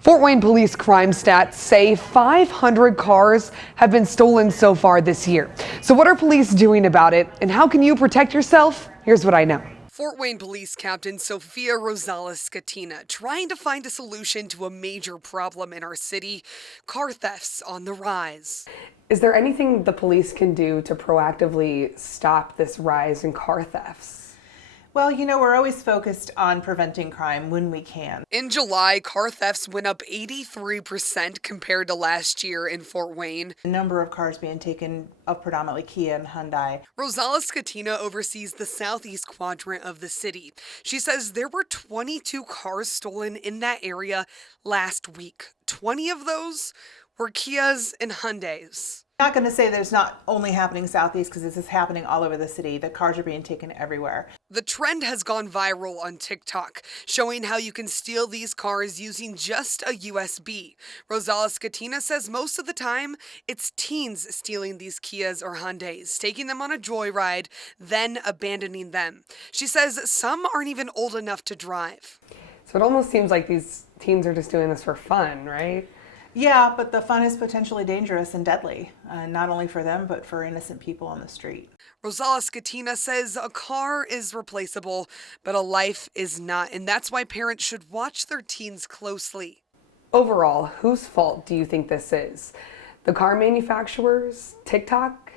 Fort Wayne police crime stats say 500 cars have been stolen so far this year. So what are police doing about it, and how can you protect yourself? Here's what I know. Fort Wayne Police Captain Sofia Rosales-Scatena trying to find a solution to a major problem in our city, car thefts on the rise. Is there anything the police can do to proactively stop this rise in car thefts? Well, we're always focused on preventing crime when we can. In July, car thefts went up 83% compared to last year in Fort Wayne. The number of cars being taken of predominantly Kia and Hyundai. Rosales-Scatena oversees the southeast quadrant of the city. She says there were 22 cars stolen in that area last week. 20 of those were Kias and Hyundais. I'm not going to say there's not only happening southeast, because this is happening all over the city. The cars are being taken everywhere. The trend has gone viral on TikTok, showing how you can steal these cars using just a USB. Rosales-Scatena says most of the time, it's teens stealing these Kias or Hyundais, taking them on a joyride, then abandoning them. She says some aren't even old enough to drive. So it almost seems like these teens are just doing this for fun, right? Yeah, but the fun is potentially dangerous and deadly, not only for them, but for innocent people on the street. Rosales-Scatena says a car is replaceable, but a life is not, and that's why parents should watch their teens closely. Overall, whose fault do you think this is? The car manufacturers? TikTok?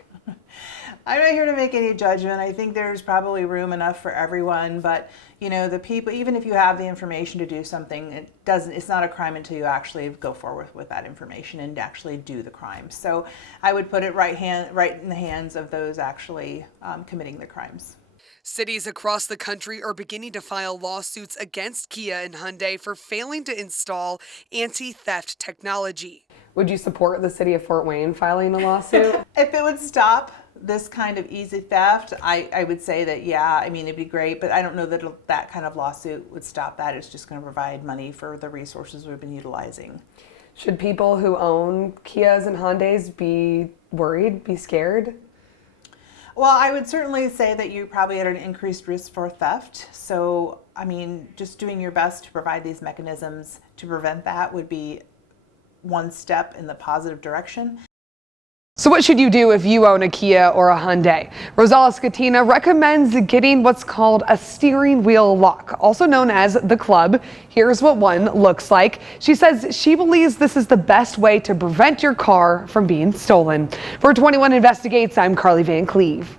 I'm not here to make any judgment. I think there's probably room enough for everyone, but the people, even if you have the information to do something, it's not a crime until you actually go forward with that information and actually do the crime. So I would put it right in the hands of those actually committing the crimes. Cities across the country are beginning to file lawsuits against Kia and Hyundai for failing to install anti-theft technology. Would you support the city of Fort Wayne filing a lawsuit? If it would stop this kind of easy theft, I would say that, yeah, it'd be great, but I don't know that that kind of lawsuit would stop that. It's just going to provide money for the resources we've been utilizing. Should people who own Kias and Hyundais be worried, be scared? Well, I would certainly say that you probably at an increased risk for theft. So, just doing your best to provide these mechanisms to prevent that would be one step in the positive direction. So what should you do if you own a Kia or a Hyundai? Rosales-Scatena recommends getting what's called a steering wheel lock, also known as the club. Here's what one looks like. She says she believes this is the best way to prevent your car from being stolen. For 21 Investigates, I'm Carly Van Cleve.